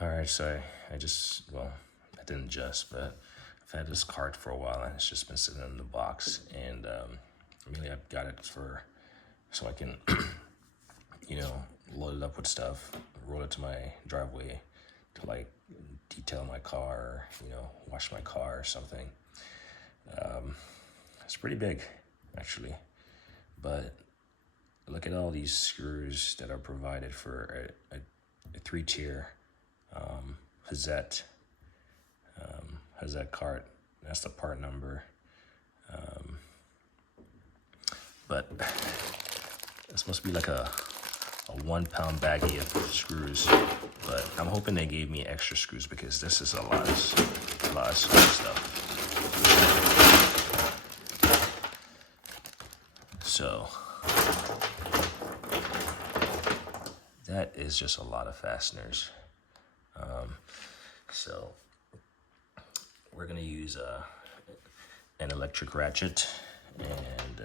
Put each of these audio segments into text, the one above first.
All right, so well, I didn't just, but I've had this cart for a while and it's just been sitting in the box. And really, I've got it so I can, load it up with stuff, roll it to my driveway to like detail my car, wash my car or something. It's pretty big, actually. But look at all these screws that are provided for a three-tier Hazet cart. That's the part number. But it's supposed to be like a 1 pound baggie of screws. But I'm hoping they gave me extra screws because this is a lot of screw stuff. So that is just a lot of fasteners. So we're gonna use an electric ratchet, and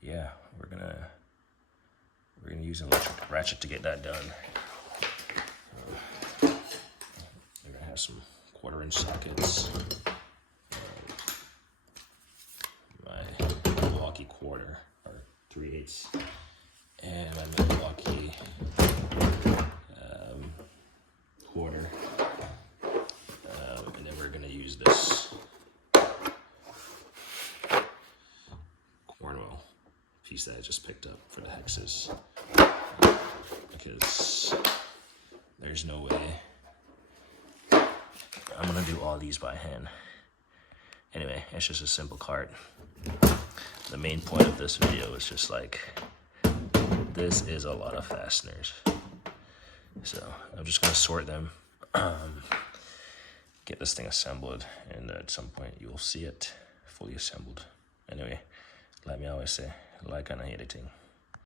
yeah, we're gonna use an electric ratchet to get that done. We're gonna have some 1/4-inch sockets, my Milwaukee quarter or 3/8, and my Milwaukee quarter, and then we're gonna use this cornwall piece that I just picked up for the hexes, because there's no way I'm gonna do all these by hand. Anyway, it's just a simple cart. The main point of this video is just like, this is a lot of fasteners. So I'm just gonna sort them, get this thing assembled, and at some point you'll see it fully assembled. Anyway, like me always say, like on editing.